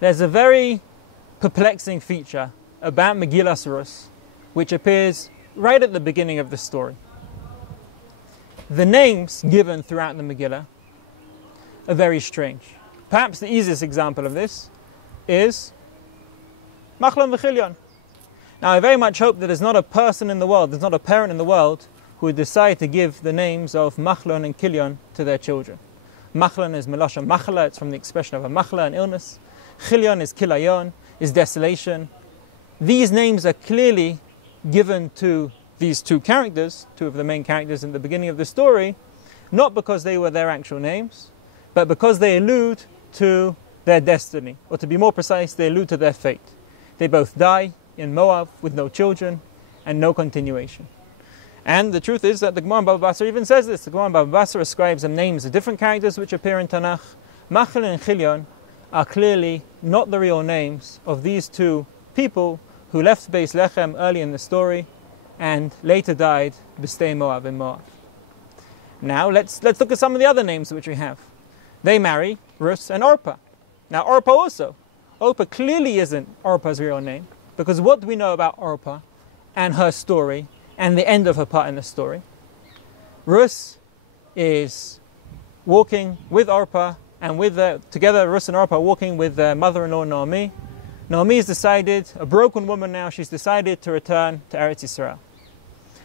There's a very perplexing feature about Megillas Ruth, which appears right at the beginning of the story. The names given throughout the Megillah are very strange. Perhaps the easiest example of this is Machlon v'Chilyon. Now, I very much hope that there's not a person in the world, there's not a parent in the world who would decide to give the names of Machlon and Kilyon to their children. Machlon is Melashon Machla, it's from the expression of a Machla, an illness. Chilyon is Kilayon, is desolation. These names are clearly given to these two characters, two of the main characters in the beginning of the story, not because they were their actual names, but because they allude to their destiny, or to be more precise, they allude to their fate. They both die in Moab with no children and no continuation. And the truth is that the Gemara in Baba Basra even says this. The Gemara in Baba Basra ascribes them names of different characters which appear in Tanakh. Machlon and Chilyon are clearly not the real names of these two people who left Beis Lechem early in the story and later died b'stei Moab in Moab. Now let's look at some of the other names which we have. They marry Ruth and Orpah. Now Orpah also. Orpah clearly isn't Orpah's real name, because what do we know about Orpah and her story and the end of her part in the story? Ruth is walking with Orpah, and together Ruth and Orpah are walking with their mother-in-law Naomi. Naomi has decided, a broken woman now, she's decided to return to Eretz Yisrael.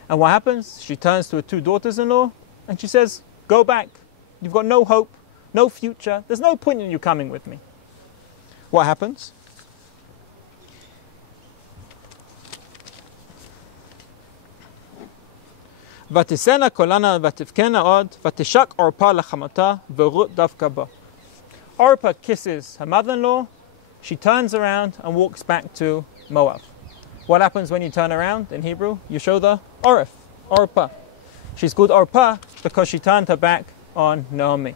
And what happens? She turns to her two daughters-in-law and she says, go back. You've got no hope, no future. There's no point in you coming with me. What happens? ותישאנה קולנה ותבכנה עוד, ותשק עורפה לחמותה, ורות דווקא בה. Orpah kisses her mother-in-law, she turns around and walks back to Moab. What happens when you turn around in Hebrew? You show the orif, Orpah. She's called Orpah because she turned her back on Naomi.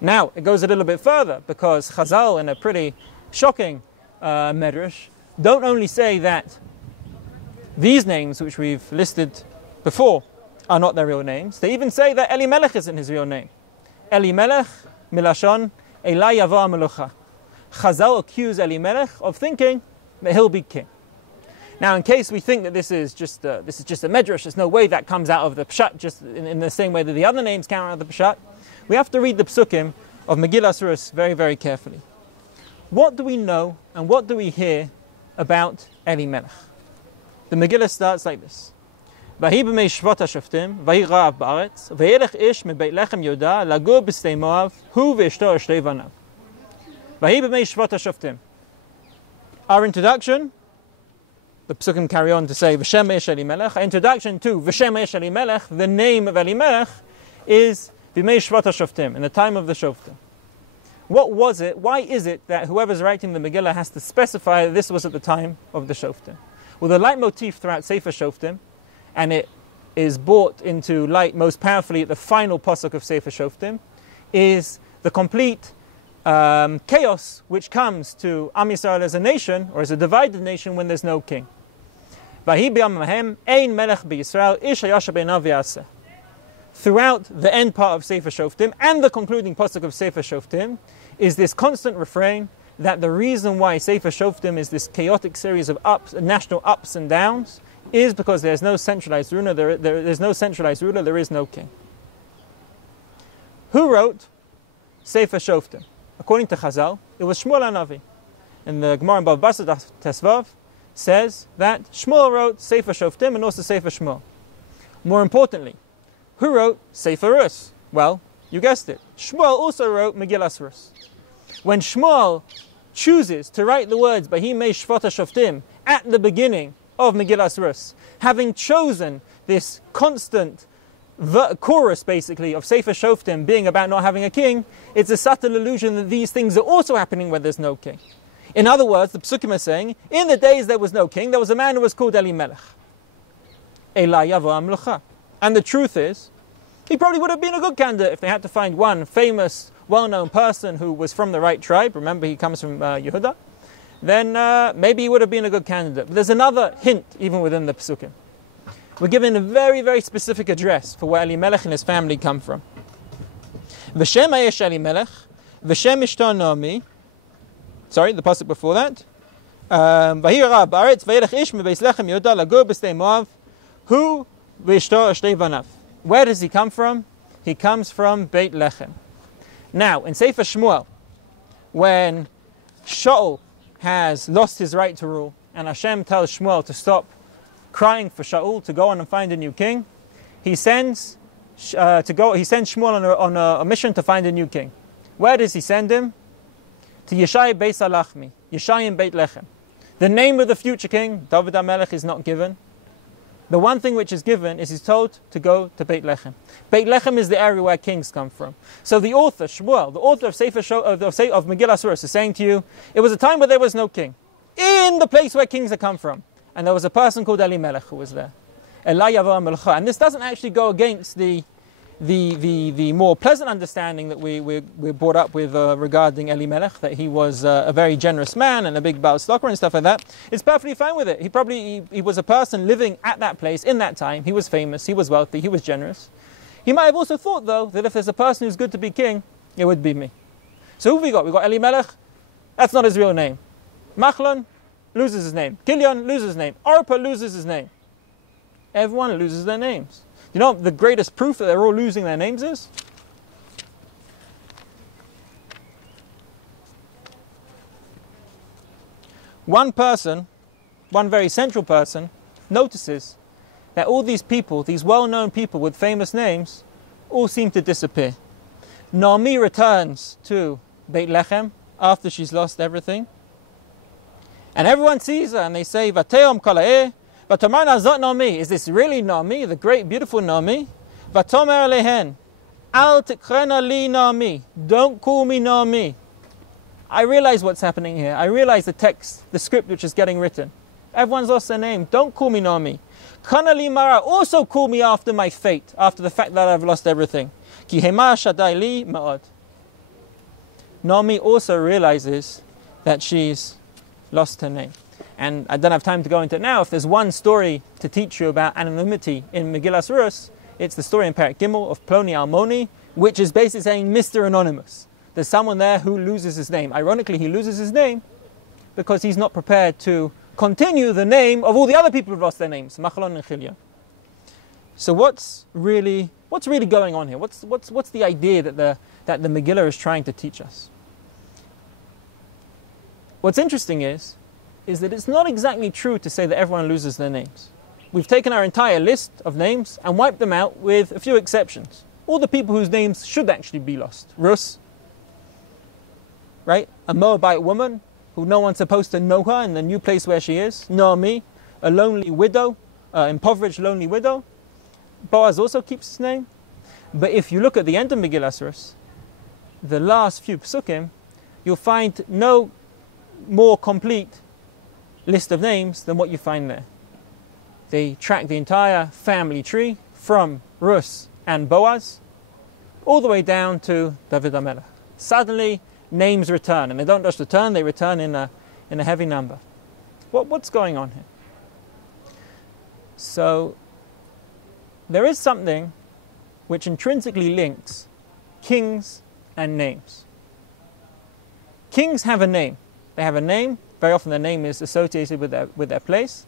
Now, it goes a little bit further, because Chazal, in a pretty shocking medrash, don't only say that these names which we've listed before are not their real names, they even say that Elimelech isn't his real name. Elimelech milashon Elai yavo melucha. Chazal accuse Elimelech of thinking that he'll be king. Now, in case we think that this is just a medrash, there's no way that comes out of the pshat, just in the same way that the other names come out of the pshat, we have to read the psukim of Megillas Ruth very, very carefully. What do we know and what do we hear about Elimelech? The Megillah starts like this. ויהי בימי שבות השופטים, ויהי רעב בארץ, וילך איש מבית לחם יהודה לגור בשדה מואב, הוא ואשתו ושתי בניו. ויהי בימי שבות השופטים. Our introduction, the psukim carry on to say, V'shem Eish Elimelech. Our introduction to V'shem Eish Elimelech, the name of Elimelech, is Bimei Shvat HaShoftim, in the time of the Shoftim. What was it? Why is it that whoever's writing the Megillah has to specify that this was at the time of the Shoftim? Well, the leitmotif throughout Sefer Shoftim, and it is brought into light most powerfully at the final pasuk of Sefer Shoftim, is the complete chaos which comes to Am Yisrael as a nation, or as a divided nation, when there's no king. Throughout the end part of Sefer Shoftim and the concluding pasuk of Sefer Shoftim is this constant refrain that the reason why Sefer Shoftim is this chaotic series of national ups and downs, is because there's no centralized ruler. There's no centralized ruler. There is no king. Who wrote Sefer Shoftim? According to Chazal, it was Shmuel HaNavi. And the Gemara in Bava Basra Tesvav says that Shmuel wrote Sefer Shoftim and also Sefer Shmuel. More importantly, who wrote Sefer Ruth? Well, you guessed it. Shmuel also wrote Megillas Ruth. When Shmuel chooses to write the words Bahimei Shvat HaShoftim at the beginning of Megillas Ruth, having chosen this constant chorus, basically, of Sefer Shoftim being about not having a king, it's a subtle illusion that these things are also happening where there's no king. In other words, the psukim are saying, in the days there was no king, there was a man who was called Elimelech. Elai yavo melucha. And the truth is, he probably would have been a good candidate if they had to find one famous, well-known person who was from the right tribe. Remember, he comes from Yehuda. Then maybe he would have been a good candidate. But there's another hint even within the Pesukim. We're given a very, very specific address for where Elimelech and his family come from. V'shem Eish Elimelech, v'shem Ishto Naomi, Sorry, the pasuk before that. Vayira ba'aretz vayelech ish mebeis lechem yoda lagur b'stei Moav hu v'ishto shtei vanav. Where does he come from? He comes from Beit Lechem. Now, in Sefer Shmuel, when Shaul has lost his right to rule, and Hashem tells Shmuel to stop crying for Shaul, to go on and find a new king, he sends Shmuel on a mission to find a new king. Where does he send him? To Yeshai Beis Alachmi, Yeshai in Beit Lechem. The name of the future king, David HaMelech, is not given. The one thing which is given is he's told to go to Beit Lechem. Beit Lechem is the area where kings come from. So the author, Shmuel, the author of Megillah Surah, is saying to you, it was a time where there was no king, in the place where kings have come from. And there was a person called Elimelech who was there. And this doesn't actually go against the more pleasant understanding that we're brought up with regarding Elimelech, that he was a very generous man and a big Baal Stocker and stuff like that. It's perfectly fine with it. He was a person living at that place in that time. He was famous, he was wealthy, he was generous. He might have also thought, though, that if there's a person who's good to be king, it would be me. So who have we got? We've got Elimelech. That's not his real name. Machlon loses his name. Kilion loses his name. Orpah loses his name. Everyone loses their names. You know what the greatest proof that they're all losing their names is? One person, one very central person, notices that all these people, these well-known people with famous names, all seem to disappear. Naomi returns to Beit Lechem after she's lost everything. And everyone sees her and they say, Vateom kalaeh, Vatomar nazot Naomi. Is this really Naomi, the great, beautiful Naomi? Vatomer lehen, al tikrena li Naomi. Don't call me Naomi. I realize what's happening here. I realize the text, the script which is getting written. Everyone's lost their name. Don't call me Naomi. Kana li Mara. Also call me after my fate, after the fact that I've lost everything. Ki hema shadai li ma'od. Naomi also realizes that she's lost her name. And I don't have time to go into it now. If there's one story to teach you about anonymity in Megillah Surah, it's the story in Perek Gimel of Ploni Almoni, which is basically saying Mr. Anonymous. There's someone there who loses his name. Ironically, he loses his name because he's not prepared to continue the name of all the other people who've lost their names, Machlon and Chilya. So what's really going on here? What's the idea that the Megillah is trying to teach us? What's interesting is that it's not exactly true to say that everyone loses their names. We've taken our entire list of names and wiped them out with a few exceptions. All the people whose names should actually be lost. Ruth, right? A Moabite woman who no one's supposed to know her in the new place where she is. Naomi, a lonely widow, impoverished lonely widow. Boaz also keeps his name. But if you look at the end of Megillah Surah, the last few psukim, you'll find no more complete list of names than what you find there. They track the entire family tree from Ruth and Boaz all the way down to David HaMelech. Suddenly, names return, and they don't just return, they return in a heavy number. What's going on here? So, there is something which intrinsically links kings and names. Kings have a name. They have a name. Very often their name is associated with their place.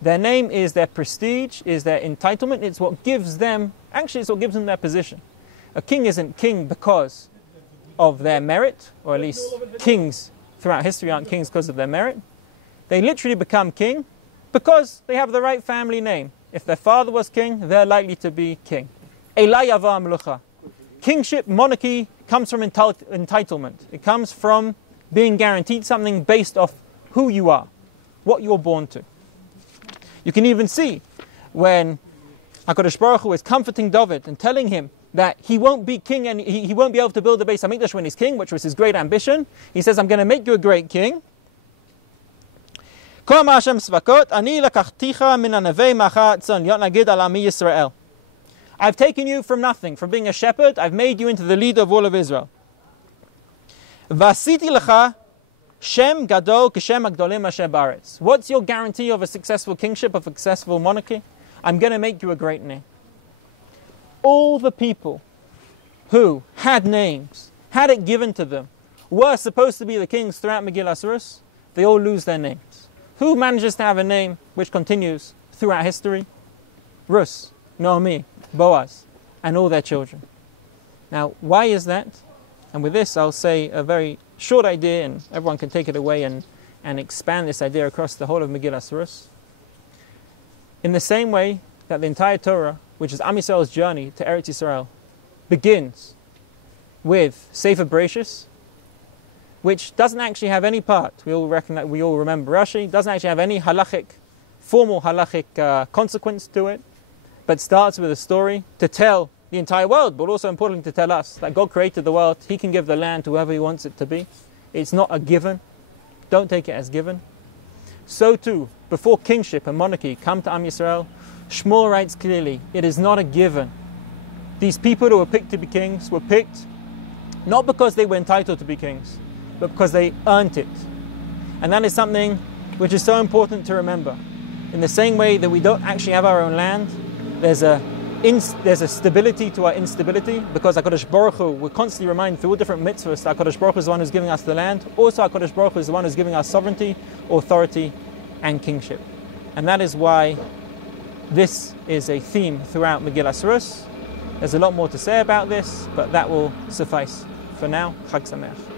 Their name is their prestige, is their entitlement. It's what gives them their position. A king isn't king because of their merit, or at least kings throughout history aren't kings because of their merit. They literally become king because they have the right family name. If their father was king, they're likely to be king. Kingship, monarchy, comes from entitlement. It comes from being guaranteed something based off who you are, what you're born to. You can even see when HaKadosh Baruch Hu is comforting David and telling him that he won't be king and he won't be able to build the Beis HaMikdash when he's king, which was his great ambition. He says, I'm going to make you a great king. I've taken you from nothing, from being a shepherd, I've made you into the leader of all of Israel. What's your guarantee of a successful kingship, of a successful monarchy? I'm going to make you a great name. All the people who had names, had it given to them, were supposed to be the kings throughout Megillas Ruth, they all lose their names. Who manages to have a name which continues throughout history? Ruth, Naomi, Boaz, and all their children. Now, why is that? And with this, I'll say a very short idea, and everyone can take it away and expand this idea across the whole of Megillas Ruth. In the same way that the entire Torah, which is Am Yisrael's journey to Eretz Yisrael, begins with Sefer Bereshis, which doesn't actually have any part, we all remember Rashi, doesn't actually have any formal halachic consequence to it, but starts with a story to tell the entire world, but also importantly to tell us that God created the world, He can give the land to whoever He wants it to be. It's not a given. Don't take it as given. So too, before kingship and monarchy come to Am Yisrael, Shmuel writes clearly, it is not a given. These people who were picked to be kings were picked not because they were entitled to be kings, but because they earned it. And that is something which is so important to remember. In the same way that we don't actually have our own land, there's a stability to our instability, because HaKadosh Baruch Hu, we're constantly reminded through all different mitzvahs that HaKadosh Baruch Hu is the one who's giving us the land. Also HaKadosh Baruch Hu is the one who's giving us sovereignty, authority, and kingship. And that is why this is a theme throughout Megillas Ruth. There's a lot more to say about this, but that will suffice. For now, Chag Sameach.